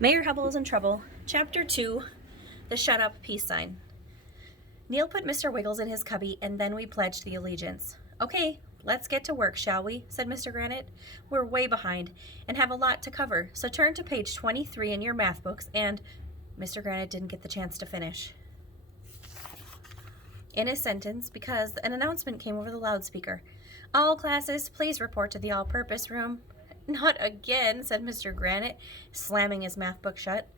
Mayor Hubble is in trouble. Chapter 2, The Shut Up Peace Sign. Neil put Mr. Wiggles in his cubby, and then we pledged the allegiance. Okay, let's get to work, shall we? Said Mr. Granite. We're way behind and have a lot to cover, so turn to page 23 in your math books, and Mr. Granite didn't get the chance to finish in his sentence because an announcement came over the loudspeaker. All classes, please report to the all-purpose room. Not again, said Mr. Granite, slamming his math book shut.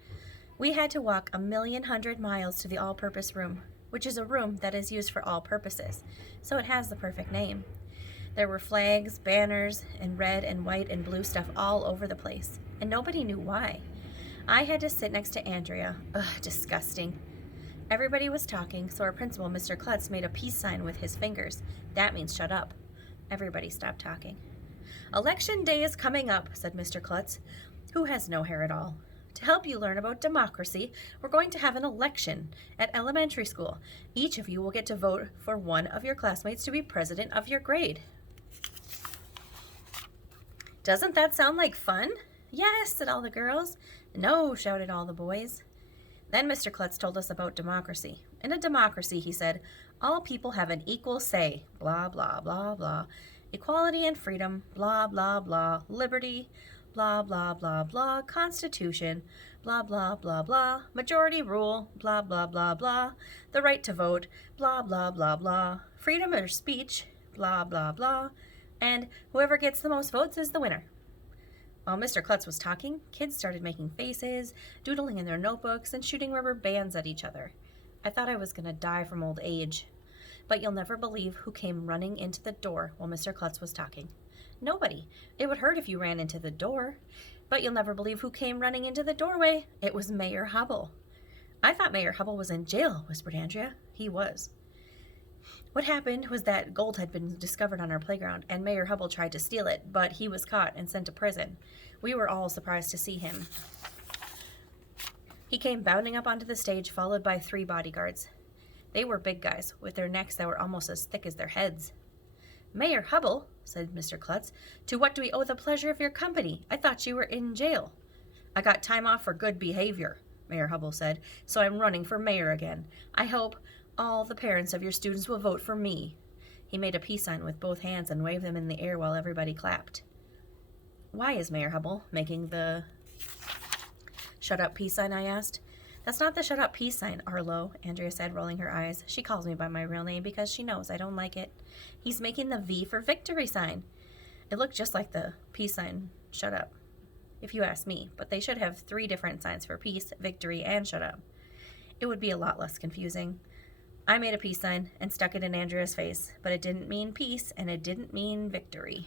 We had to walk 1,100,000 miles to the all-purpose room, which is a room that is used for all purposes, so it has the perfect name. There were flags, banners, and red and white and blue stuff all over the place, and nobody knew why. I had to sit next to Andrea. Ugh, disgusting. Everybody was talking, so our principal, Mr. Klutz, made a peace sign with his fingers. That means shut up. Everybody stopped talking. Election day is coming up, said Mr. Klutz, who has no hair at all. To help you learn about democracy, we're going to have an election at elementary school. Each of you will get to vote for one of your classmates to be president of your grade. Doesn't that sound like fun? Yes, said all the girls. No, shouted all the boys. Then Mr. Klutz told us about democracy. In a democracy, he said, all people have an equal say, blah, blah, blah, blah. Equality and freedom, blah, blah, blah. Liberty, blah, blah, blah, blah. Constitution, blah, blah, blah, blah. Majority rule, blah, blah, blah, blah. The right to vote, blah, blah, blah, blah. Freedom of speech, blah, blah, blah. And whoever gets the most votes is the winner. While Mr. Klutz was talking, kids started making faces, doodling in their notebooks, and shooting rubber bands at each other. I thought I was going to die from old age. But you'll never believe who came running into the door while Mr. Klutz was talking. Nobody. It would hurt if you ran into the door. But you'll never believe who came running into the doorway. It was Mayor Hubble. I thought Mayor Hubble was in jail, whispered Andrea. He was. What happened was that gold had been discovered on our playground, and Mayor Hubble tried to steal it, but he was caught and sent to prison. We were all surprised to see him. He came bounding up onto the stage, followed by 3 bodyguards. They were big guys, with their necks that were almost as thick as their heads. Mayor Hubble, said Mr. Klutz, to what do we owe the pleasure of your company? I thought you were in jail. I got time off for good behavior, Mayor Hubble said, so I'm running for mayor again. I hope all the parents of your students will vote for me. He made a peace sign with both hands and waved them in the air while everybody clapped. Why is Mayor Hubble making the shut up peace sign, I asked. That's not the shut up peace sign, Arlo, Andrea said, rolling her eyes. She calls me by my real name because she knows I don't like it. He's making the V for victory sign. It looked just like the peace sign, shut up, if you ask me, but they should have 3 different signs for peace, victory, and shut up. It would be a lot less confusing. I made a peace sign and stuck it in Andrea's face, but it didn't mean peace and it didn't mean victory.